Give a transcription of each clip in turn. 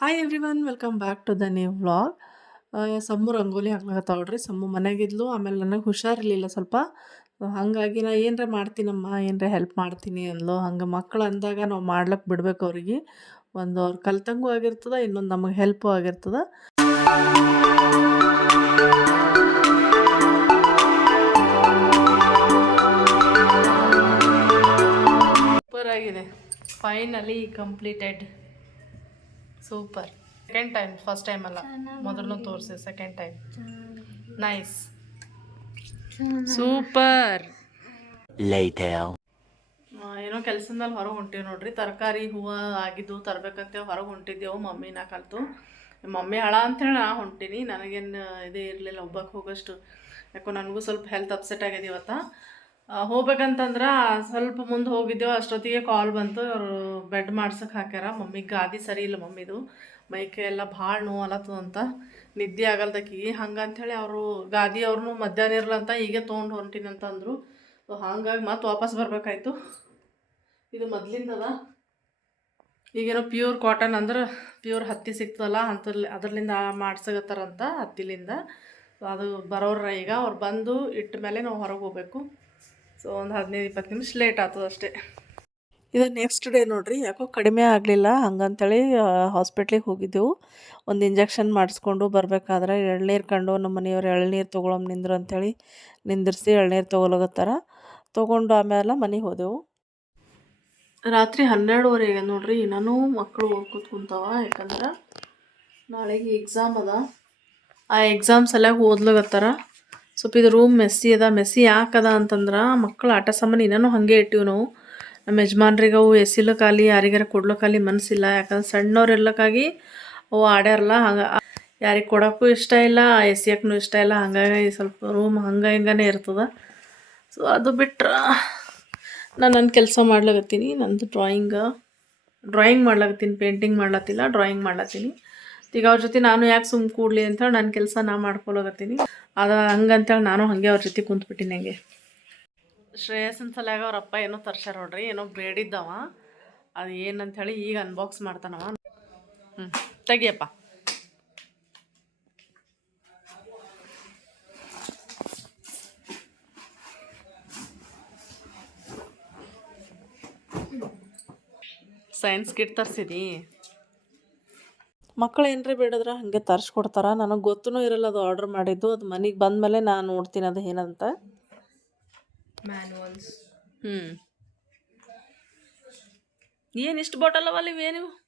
Hi everyone welcome back to the new vlog Sammu rangoli ಹಾಕ್ಲಕತ್ತಾವಳ್ರಿ Sammu ಮನೆಗಿದ್ಲು, ಆಮೇಲೆ ನನಗೆ ಹುಷಾರಿರಲಿಲ್ಲ ಸ್ವಲ್ಪ. ಹಾಗಾಗಿ ನಾ ಏನರ ಮಾಡ್ತೀನಮ್ಮ, ಏನರ ಹೆಲ್ಪ್ ಮಾಡ್ತೀನಿ ಅಂದ್ಲು. ಹಂಗೆ ಮಕ್ಕಳು ಅಂದಾಗ ನಾವು ಮಾಡ್ಲಿಕ್ಕೆ ಬಿಡ್ಬೇಕು ಅವ್ರಿಗೆ. ಒಂದು ಅವ್ರು ಕಲ್ತಂಗೂ ಆಗಿರ್ತದೆ, ಇನ್ನೊಂದು ನಮಗೆ ಹೆಲ್ಪು ಆಗಿರ್ತದೆ. ಸೂಪರ್ ಆಗಿದೆ. Finally completed super second time first time ಅಲ್ಲ. ಮೊದಲು ತೋರಿಸಿ ಸೆಕೆಂಡ್ ಟೈಮ್ ನೈಸ್ ಸೂಪರ್. ಏನೋ ಕೆಲಸದಲ್ಲಿ ಹೊರಗೆ ಹೊಂಟೀವಿ ನೋಡ್ರಿ. ತರಕಾರಿ ಹೂವು ಆಗಿದ್ದು ತರಬೇಕಂತ ಹೊರಗೆ ಹೊಂಟಿದ್ದೆವು ಮಮ್ಮಿನ ಕಲ್ತು. ಮಮ್ಮಿ ಹಳ ಅಂತೇಳಿ ನಾ ಹೊಂಟೀನಿ. ನನಗೇನು ಇದೇ ಇರಲಿಲ್ಲ ಒಬ್ಬಕ್ಕೆ ಹೋಗೋಷ್ಟು. ಯಾಕೋ ನನಗೂ ಸ್ವಲ್ಪ ಹೆಲ್ತ್ ಅಪ್ಸೆಟ್ ಆಗಿದೆ ಇವತ್ತು. ಹೋಗ್ಬೇಕಂತಂದ್ರೆ ಸ್ವಲ್ಪ ಮುಂದೆ ಹೋಗಿದ್ದೆವು, ಅಷ್ಟೊತ್ತಿಗೆ ಕಾಲ್ ಬಂತು ಅವರು ಬೆಡ್ ಮಾಡ್ಸಕ್ಕೆ ಹಾಕ್ಯಾರ. ಮಮ್ಮಿಗೆ ಗಾದಿ ಸರಿ ಇಲ್ಲ ಮಮ್ಮಿದು ಮೈಕೈ ಎಲ್ಲ ಭಾಳ ನೋವು ಅಂತ. ನಿದ್ದೆ ಆಗಲ್ದಕ್ಕಿ ಹಂಗಂಥೇಳಿ ಅವರು ಗಾದಿ ಅವ್ರನ್ನೂ ಮಧ್ಯಾಹ್ನ ಇರ್ಲಂತ ಹೀಗೆ ತೊಗೊಂಡು ಹೊಂಟೀನಿ ಅಂತ ಅಂದರು ಸೊ ಹಾಗಾಗಿ ಮತ್ತೆ ವಾಪಸ್ ಬರಬೇಕಾಯ್ತು. ಇದು ಮೊದಲಿಂದದ. ಈಗೇನೋ ಪ್ಯೂರ್ ಕಾಟನ್ ಅಂದ್ರೆ ಪ್ಯೂರ್ ಹತ್ತಿ ಸಿಗ್ತದಲ್ಲ ಅಂತಲ್ಲಿ ಅದರ್ಲಿಂದ ಮಾಡ್ಸಕತ್ತಾರಂತ ಹತ್ತಿಲಿಂದ. ಅದು ಬರೋರ ಈಗ. ಅವ್ರು ಬಂದು ಇಟ್ಟ ಮೇಲೆ ನಾವು ಹೊರಗೆ ಹೋಗ್ಬೇಕು. ಸೊ ಒಂದು ಹದಿನೈದು ಇಪ್ಪತ್ತು ನಿಮಿಷ ಲೇಟ್ ಆಗ್ತದೆ ಅಷ್ಟೇ. ಇದು ನೆಕ್ಸ್ಟ್ ಡೇ ನೋಡ್ರಿ ಯಾಕೋ ಕಡಿಮೆ ಆಗಲಿಲ್ಲ. ಹಂಗಂತೇಳಿ ಹಾಸ್ಪಿಟ್ಲಿಗೆ ಹೋಗಿದ್ದೆವು. ಒಂದು ಇಂಜೆಕ್ಷನ್ ಮಾಡಿಸ್ಕೊಂಡು ಬರಬೇಕಾದ್ರೆ ಎಳ್ನೀರು ಕಂಡು ನಮ್ಮ ಮನೆಯವ್ರು ಎಳ್ನೀರು ತೊಗೊಳಮ್ ನಿಂದ್ರು ಅಂಥೇಳಿ ನಿಂದಿರಿಸಿ ಎಳ್ನೀರು ತೊಗೊಳಗತ್ತಾರ ತೊಗೊಂಡು ಆಮೇಲೆ ಮನೆಗೆ ಹೋದೆವು. ರಾತ್ರಿ ಹನ್ನೆರಡುವರೆಗೆ ನೋಡ್ರಿ ನಾನು ಮಕ್ಕಳು ಕೂತ್ಕೊಂತಾವ ಕುಂತಾವ. ಯಾಕಂದ್ರೆ ನಾಳೆಗೆ ಎಕ್ಸಾಮ್ ಅದ. ಆ ಎಕ್ಸಾಮ್ ಸಲುವಾಗಿ ಓದ್ಲಾಗತ್ತಾರ ಸ್ವಲ್ಪ ಇದು ರೂಮ್ ಮೆಸ್ಸಿ ಅದ, ಮೆಸ್ಸಿ ಯಾಕದ ಅಂತಂದ್ರೆ ಮಕ್ಕಳು ಆಟ ಸಾಮಾನು ಇನ್ನೂ ಹಾಗೆ ಇಟ್ಟಿವಿ ನಾವು. ನಮ್ಮ ಯಜಮಾನ್ರಿಗೆ ಅವು ಎಸಿಲು ಖಾಲಿ ಯಾರಿಗಾರ ಖಾಲಿ ಮನಸ್ಸಿಲ್ಲ ಯಾಕಂದ್ರೆ ಸಣ್ಣವ್ರು ಇರ್ಲಕ್ಕಾಗಿ ಅವು ಆಡ್ಯಾರಲ್ಲ, ಹಂಗೆ ಯಾರಿಗೆ ಕೊಡೋಕ್ಕೂ ಇಷ್ಟ ಇಲ್ಲ ಎಸಿಯಕ್ಕೂ ಇಷ್ಟ ಇಲ್ಲ. ಹಂಗಾಗಿ ಸ್ವಲ್ಪ ರೂಮ್ ಹಂಗೆ ಹಿಂಗೇ ಇರ್ತದೆ. ಸೊ ಅದು ಬಿಟ್ಟರೆ ನಾನು ನನ್ನ ಕೆಲಸ ಮಾಡ್ಲಾಗತ್ತೀನಿ ನಂದು ಡ್ರಾಯಿಂಗ ಡ್ರಾಯಿಂಗ್ ಮಾಡ್ಲಾಗತ್ತೀನಿ ಪೇಂಟಿಂಗ್ ಮಾಡ್ಲತ್ತಿಲ್ಲ ಡ್ರಾಯಿಂಗ್ ಮಾಡ್ಲತ್ತೀನಿ. ಈಗ ಅವ್ರ ಜೊತೆ ನಾನು ಯಾಕೆ ಸುಮ್ ಕೂಡ್ಲಿ ಅಂತೇಳಿ ನನ್ನ ಕೆಲಸ ನಾ ಮಾಡ್ಕೊಳಗತ್ತೀನಿ ಅದು ಹಂಗಂತೇಳಿ ನಾನು ಹಾಗೆ ಅವ್ರ ಜೊತೆ ಕುಂತ್ಬಿಟ್ಟಿನಿ ಹಂಗೆ. ಶ್ರೇಯಸ್ಸಿನ ಸಲಾಗ ಅವ್ರ ಅಪ್ಪ ಏನೋ ತರ್ಸ್ಯಾರ ನೋಡ್ರಿ, ಏನೋ ಬೇಡಿದ್ದವ ಅದು ಏನಂಥೇಳಿ ಈಗ ಅನ್ಬಾಕ್ಸ್ ಮಾಡ್ತಾನವ. ಹ್ಞೂ ತೆಗಿಯಪ್ಪ. ಸೈನ್ಸ್ ಕಿಟ್ ತರಿಸಿದಿ? ಮಕ್ಕಳು ಏನರೇ ಬೇಡಿದ್ರೆ ಹಾಗೆ ತರಿಸ್ಕೊಡ್ತಾರ ನನಗೆ ಗೊತ್ತೂ ಇರಲ್ಲ ಅದು ಆರ್ಡ್ರ್ ಮಾಡಿದ್ದು. ಅದು ಮನೆಗೆ ಬಂದಮೇಲೆ ನಾನು ನೋಡ್ತೀನಿ ಅದು ಏನಂತ. ಮ್ಯಾನುವಲ್ಸ್ ಹ್ಞೂ ಏನು ಇಷ್ಟು ಬಾಟಲ್ ಅವಲ್ಲ ಇವೇನು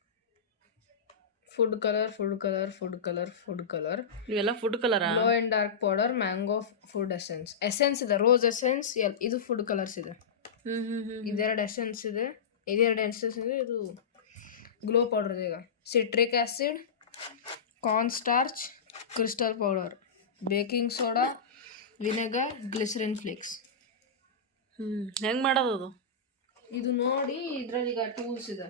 food colour food colour food colour food colour ಇವೆಲ್ಲ food colour low and dark powder mango food essence essence. ಇದೆ ರೋಸ್ ಎಸೆನ್ಸ್ ಇದು ಫುಡ್ ಕಲರ್ಸ್ ಇದೆ. ಹ್ಞೂ ಹ್ಞೂ ಹ್ಞೂ ಇದೆರಡು ಎಸೆನ್ಸ್ ಇದೆ ಇದೆರಡು ಎಸೆನ್ಸ್ ಇದೆ ಇದು ಗ್ಲೋ ಪೌಡರ್ ಈಗ citric acid corn starch crystal powder baking soda vinegar glycerine flakes ಹ್ಞೂ ಹೆಂಗೆ ಮಾಡೋದು ಅದು? ಇದು ನೋಡಿ ಇದ್ರಲ್ಲಿ ಈಗ ಟೂಲ್ಸ್ ಇದೆ.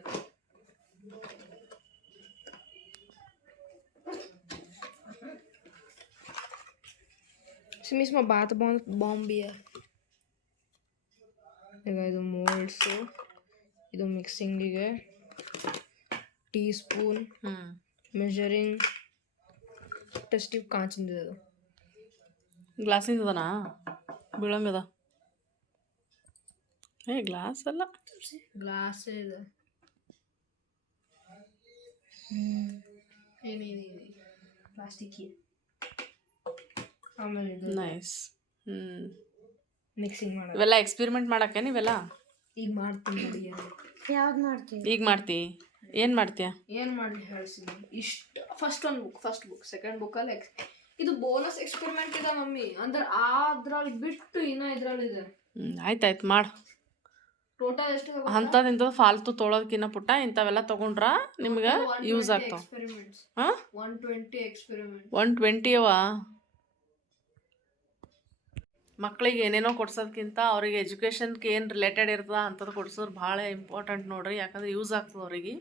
ಸಿಮಿಸ್ಮ ಬಾತ್ ಬಾಂಬ್ ಬಾಂಬಿಯ ಈಗ ಇದು ಮೋಲ್ಡ್ಸು ಇದು ಮಿಕ್ಸಿಂಗಿಗೆ ಟೀ ಸ್ಪೂನ್ ಹಾಂ ಮೆಷರಿಂಗ್ ಟೆಸ್ಟಿವ್ ಕಾಂಚಿಂದ ಅದು ಗ್ಲಾಸಿಂದ ಅದನಾ ಬೀಳಂಗದ ಏ ಗ್ಲಾಸ್ ಅಲ್ಲ. ಗ್ಲಾಸ್ ಇದೆ. ಪ್ಲಾಸ್ಟಿಕ್ ಆಮೇಲೆ ಇದು. ನೈಸ್. ಹ್ಞೂ ಮಿಕ್ಸಿಂಗ್ ಮಾಡೋದು. ಇವೆಲ್ಲ ಎಕ್ಸ್ಪೆರಿಮೆಂಟ್ ಮಾಡಕ್ಕೆ ನೀವೆಲ್ಲ? ಈಗ ಮಾಡ್ತೀನಿ ಯಾವ್ದು ಮಾಡ್ತೀವಿ ಈಗ ಮಾಡ್ತಿ? ಏನು ಮಾಡ್ತೀಯ? ಏನು ಮಾಡಲಿ ಹೇಳ್ಸಿದ್ವಿ ಇಷ್ಟು ಫಸ್ಟ್ ಒಂದು ಬುಕ್ ಫಸ್ಟ್ ಬುಕ್ ಸೆಕೆಂಡ್ ಬುಕ್ಕಲ್ಲಿ ಎಕ್ಸ್ ಇದು ಬೋನಸ್ ಎಕ್ಸ್ಪೆರಿಮೆಂಟ್ ಇದೆ ಮಮ್ಮಿ. ಅಂದ್ರೆ ಅದ್ರಲ್ಲಿ ಬಿಟ್ಟು ಇನ್ನೂ ಇದ್ರಲ್ಲಿ ಇದೆ ಆಯ್ತಾಯ್ತು ಆಯ್ತು ಮಾಡು. ಟೋಟಲ್ ಎಷ್ಟು ಅಂಥದ್ದು ಫಾಲ್ತು ತೊಳೋದಕ್ಕಿಂತ ಪುಟ್ಟ ಇಂಥವೆಲ್ಲ ತೊಗೊಂಡ್ರ ನಿಮ್ಗೆ ಯೂಸ್ ಆಗ್ತಾವ. ಹಾಂ? One twenty experiment one twenty ಅವ ಮಕ್ಳಿಗೆ ಏನೇನೋ ಕೊಡ್ಸೋದ್ಕಿಂತ ಅವ್ರಿಗೆ ಎಜುಕೇಷನ್ಗೆ ಏನು ರಿಲೇಟೆಡ್ ಇರ್ತದ ಅಂಥದ್ದು ಕೊಡ್ಸೋದು ಭಾಳ ಇಂಪಾರ್ಟೆಂಟ್ ನೋಡ್ರಿ ಯಾಕಂದ್ರೆ ಯೂಸ್ ಆಗ್ತದೆ ಅವ್ರಿಗೆ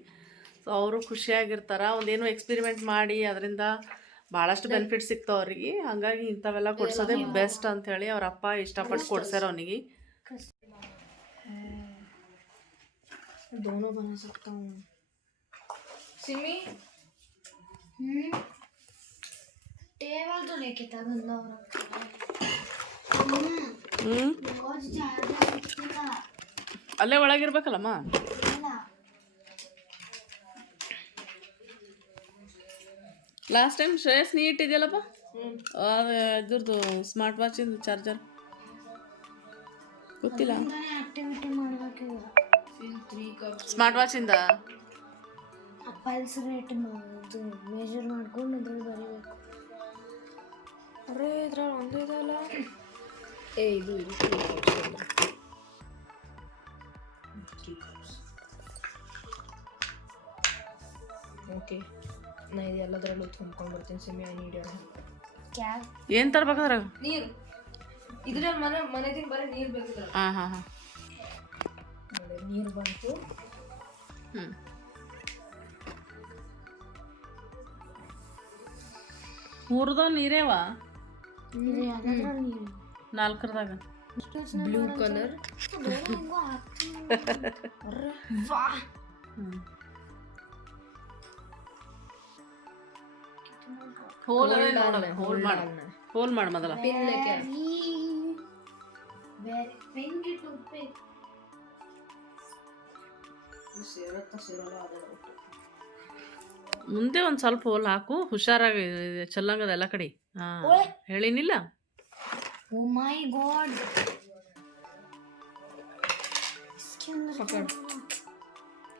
ಸೊ ಅವರು ಖುಷಿಯಾಗಿರ್ತಾರೆ ಒಂದೇನೋ ಎಕ್ಸ್ಪೆರಿಮೆಂಟ್ ಮಾಡಿ ಅದರಿಂದ ಭಾಳಷ್ಟು ಬೆನಿಫಿಟ್ ಸಿಗ್ತಾವ ಅವ್ರಿಗೆ ಹಾಗಾಗಿ ಇಂಥವೆಲ್ಲ ಕೊಡ್ಸೋದೇ ಬೆಸ್ಟ್ ಅಂಥೇಳಿ ಅವ್ರ ಅಪ್ಪ ಇಷ್ಟಪಟ್ಟು ಕೊಡ್ಸ್ಯಾರ ಅವನಿಗೆ दोनों बना सकता हूँ सिमी टेबल तो लेके था गंदा हो रखा है ಹ್ಞೂ ಅಲ್ಲೇ ಒಳಗಿರ್ಬೇಕಲ್ಲಮ್ಮ? ಲಾಸ್ಟ್ ಟೈಮ್ ಶ್ರೇಯಸ್ ನೀ ಇಟ್ಟಿದ್ಯಲ್ಲಪ್ಪ? ಅದು ಇದ್ರದ್ದು ಸ್ಮಾರ್ಟ್ ವಾಚಿಂದು ಚಾರ್ಜರ್ ಗೊತ್ತಿಲ್ಲ. ಸ್ಮಾರ್ಟ್ ವಾಚಿಂದ ಪಲ್ಸ್ ರೇಟ್ ಮೇಜರ್ ಮಾಡ್ಕೊಂಡು ಇದ್ರಲ್ಲಿ ಬರೀಬೇಕು. ಅರೇ ಇದ್ರಲ್ಲಿ ಇದಲ್ಲ ಏ ಇದು ಇದು ಓಕೆ ನಾ ಇದು ಎಲ್ಲದರಲ್ಲೂ ತುಂಬ್ಕೊಂಡು ಬರ್ತೀನಿ ಸಿಮಿ ಐ ನೀಡ್ ಕ್ಯಾಬ್ ಏನು ತರ್ಬೇಕಾದ್ರೆ ನೀರು ಇದ್ರಲ್ಲಿ ಮನೆ ಮನೆದಿನ ಬರೀ ನೀರು ಬೇಕಿದ್ರೆ ಹಾಂ ಹಾಂ ಹಾಂ ನೋಡಿ ನೀರು ಬಂತು ಹ್ಞೂ ಮೂರ್ದ ನೀರೇವಾ ನೀರು ನಾಲ್ಕರದಾಗ. Blue colour. ಹೋಲ್ ಹೋಲ್ ಮಾಡು. ಹೋಲ್ ಮಾಡು ಮೊದಲ. ಮುಂದೆ ಒಂದು ಸ್ವಲ್ಪ ಹೋಲ್ ಹಾಕು. ಹುಷಾರಾಗಿ ಚೆಲ್ಲಂಗದ ಎಲ್ಲ ಕಡೆ. ಹಾಂ ಹೇಳಿನಿಲ್ಲ? ओ माय गॉड इसके अंदर पकड़।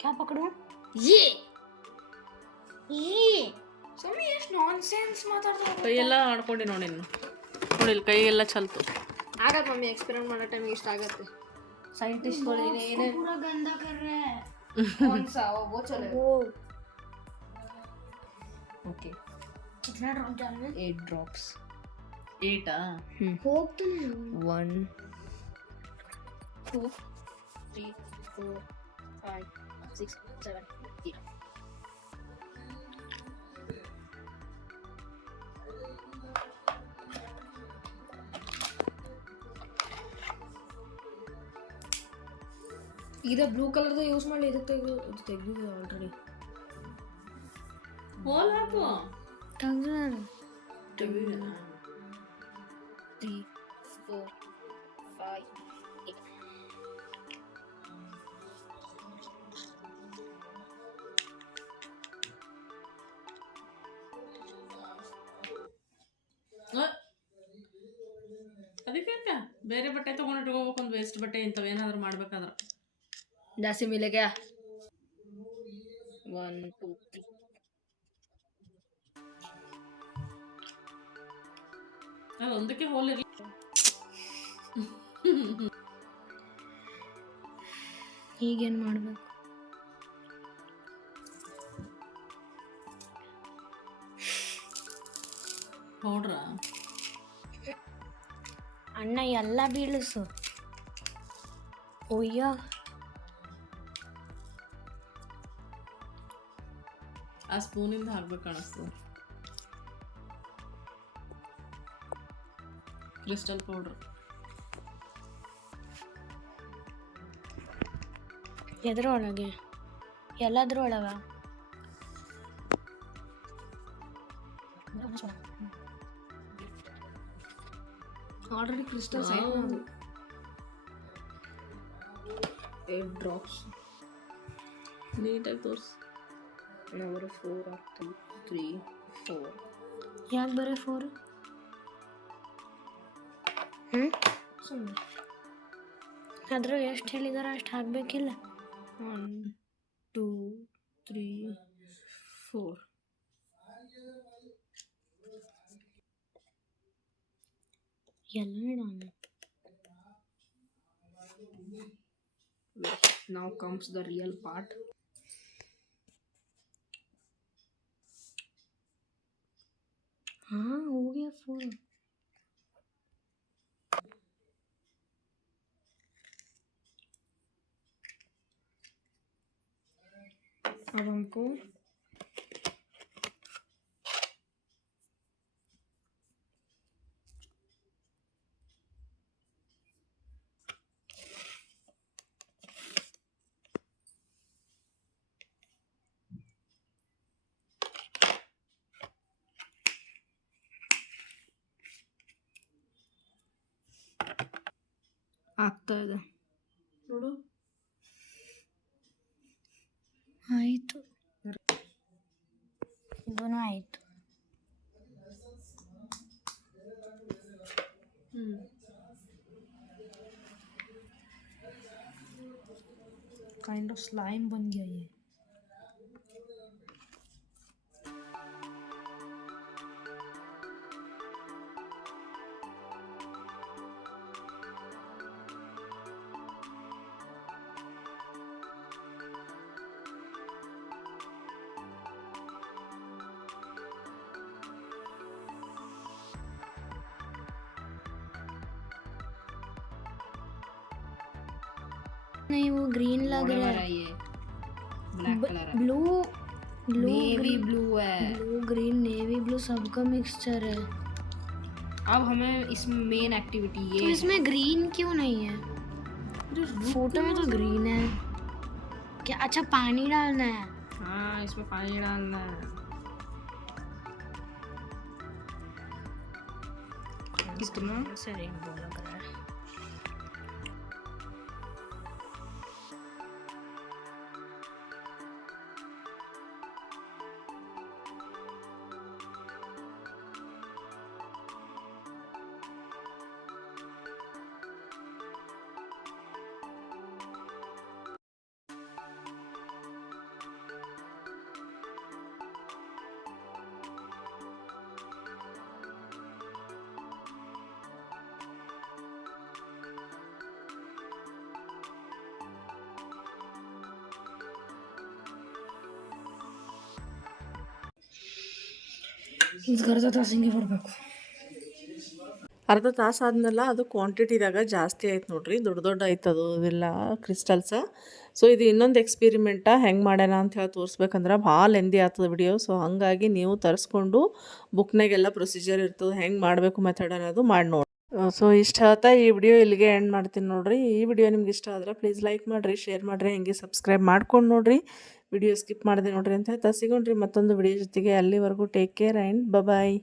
क्या पकड़ूं ये ये ಸುಮ್ಮನೆ ಎಷ್ಟು ನಾನ್ಸೆನ್ಸ್ ಮಾತಾಡ್ತಾ ಕೈಯೆಲ್ಲ ಆಡ್ಕೊಂಡು ನೋಡಿ ಇನ್ನು ನೋಡಿ ಇಲ್ಲಿ ಕೈ ಎಲ್ಲ ಚಲ್ತು ಆಗತ್ತೆ ಮಮ್ಮಿ ಎಕ್ಸ್ಪೆರಿಮೆಂಟ್ ಮಾಡೋ ಟೈಮಿಗೆ ಇಷ್ಟ ಆಗತ್ತೆ ಸೈಂಟಿಸ್ಟ್ಗಳು ಏನೇ ಏನೇ पूरा गंदा कर रहा है ಒಂದ್ಸ वो ಚಲೋ ओ ಓಕೆ कितना ड्रॉप डालना है ಏಟ್ ಡ್ರಾಪ್ಸ್ ಏಟಾ ಹೋಗ್ತಾನೆ one two three four five six seven eight ಈಗ ಬ್ಲೂ ಕಲರ್ದು ಯೂಸ್ ಮಾಡಿ ಇದಕ್ಕೆ ತೆಗೆದು ಇದು ತೆಗೆದಿದೆ ಆಲ್ರೆಡಿ ಹೋಲ್ ಹಾಕು. ಟಂಗ್ಸನ್ ತ್ರೀ ಫೋರ್ ಫೈವ್ ಏಟ್ ಅದಕ್ಕೆ? ಬೇರೆ ಬಟ್ಟೆ ತೊಗೊಂಡು ಇಟ್ಕೋಬೇಕು ಒಂದು ವೇಸ್ಟ್ ಬಟ್ಟೆ ಇಂಥವು ಏನಾದರೂ ಮಾಡ್ಬೇಕಾದ್ರೆ. ಜಾಸ್ತಿ ಮಿಲೆಗೆ ಒನ್ ಟೂ ತ್ರೀ ಅದು ಒಂದಕ್ಕೆ ಹೋಲ್ ಇರಲಿ ಈಗೇನು ಮಾಡಬೇಕು ಪೌಡ್ರಾ ಅಣ್ಣ ಎಲ್ಲ ಬೀಳಿಸು ಒಯ್ಯ ಆ ಸ್ಪೂನಿಂದ ಹಾಕ್ಬೇಕು ಕಾಣಿಸ್ತು ಕ್ರಿಸ್ಟಲ್ ಪೌಡ್ರ್ ಎದ್ರೊಳಗೆ ಎಲ್ಲದ್ರೊಳಗ ಆಲ್ರೆಡಿ ಕ್ರಿಸ್ಟಲ್ ಸೈನ್ ಅದು ಏಟ್ ಡ್ರಾಪ್ಸ್ ನೀಟಾಗಿ ತೋರಿಸಿ number four or two three four ಯಾಕೆ ಬರೀ ಫೋರ್ ಹ್ಞೂ ಸುಮ್ಮನೆ ಅದ್ರಲ್ಲಿ ಎಷ್ಟು ಹೇಳಿದಾರ ಅಷ್ಟು ಹಾಕ್ಬೇಕಿಲ್ಲ. ಒನ್ ಟೂ ತ್ರೀ ಫೋರ್ ಎಲ್ಲ ನಾವು ಕಮ್ಸ್ ದ ರಿಯಲ್ ಪಾರ್ಟ್ ಹಾಂ हाँ हो Kawanku. Atada. Ah, स्लाइम बन गया ये। नहीं वो ग्रीन लग रहा है। ये ब्लैक कलर है। ब्लू ब्लू नेवी ब्लू है। ब्लू ग्रीन नेवी ब्लू सबका मिक्सचर है। अब हमें इसमें मेन एक्टिविटी ये तो इसमें ग्रीन क्यों नहीं है? फ़ोटो में तो ग्रीन है। क्या? अच्छा पानी डालना है। हाँ इसमें पानी डालना है। कितना? से रेनबो लग रहा है। ಇದು ಅರ್ಧ ತಾಸಿಗೆ ಬರಬೇಕು. ಅರ್ಧ ತಾಸು ಆದ್ಮೇಲೆ ಅದು ಕ್ವಾಂಟಿಟಿದಾಗ ಜಾಸ್ತಿ ಆಯ್ತು ನೋಡ್ರಿ, ದೊಡ್ಡ ದೊಡ್ಡ ಆಯ್ತು ಅದು ಇದೆಲ್ಲ ಕ್ರಿಸ್ಟಲ್ಸ ಸೊ ಇದು ಇನ್ನೊಂದು ಎಕ್ಸ್ಪಿರಿಮೆಂಟ ಹೆಂಗೆ ಮಾಡ್ಯಾನ ಅಂತ ಹೇಳಿ ತೋರಿಸ್ಬೇಕಂದ್ರೆ ಭಾಳ ಎಂದಿ ಆಗ್ತದೆ ವಿಡಿಯೋ ಸೊ ಹಾಗಾಗಿ ನೀವು ತರಿಸ್ಕೊಂಡು ಬುಕ್ನಾಗೆಲ್ಲ ಪ್ರೊಸೀಜರ್ ಇರ್ತದೆ, ಹೆಂಗೆ ಮಾಡಬೇಕು ಮೆಥಡ್ ಅನ್ನೋದು ಮಾಡಿ ನೋಡಿ. ಸೊ ಇಷ್ಟ ಹೇಳ್ತಾ ಈ ವಿಡಿಯೋ ಇಲ್ಲಿಗೆ ಎಂಡ್ ಮಾಡ್ತೀನಿ ನೋಡ್ರಿ. ಈ ವಿಡಿಯೋ ನಿಮ್ಗೆ ಇಷ್ಟ ಆದ್ರೆ ಪ್ಲೀಸ್ ಲೈಕ್ ಮಾಡಿರಿ ಶೇರ್ ಮಾಡಿರಿ, ಹೆಂಗೆ ಸಬ್ಸ್ಕ್ರೈಬ್ ಮಾಡ್ಕೊಂಡು ನೋಡ್ರಿ. ವಿಡಿಯೋ ಸ್ಕಿಪ್ ಮಾಡಿದೆ ನೋಡ್ರಿ ಅಂತ ಹೇಳ್ತಾ ಸಿಗೋಣ್ರಿ ಮತ್ತೊಂದು ವಿಡಿಯೋ ಜೊತೆಗೆ ಅಲ್ಲಿವರೆಗೂ ಟೇಕ್ ಕೇರ್ ಆ್ಯಂಡ್ ಬಾಯ್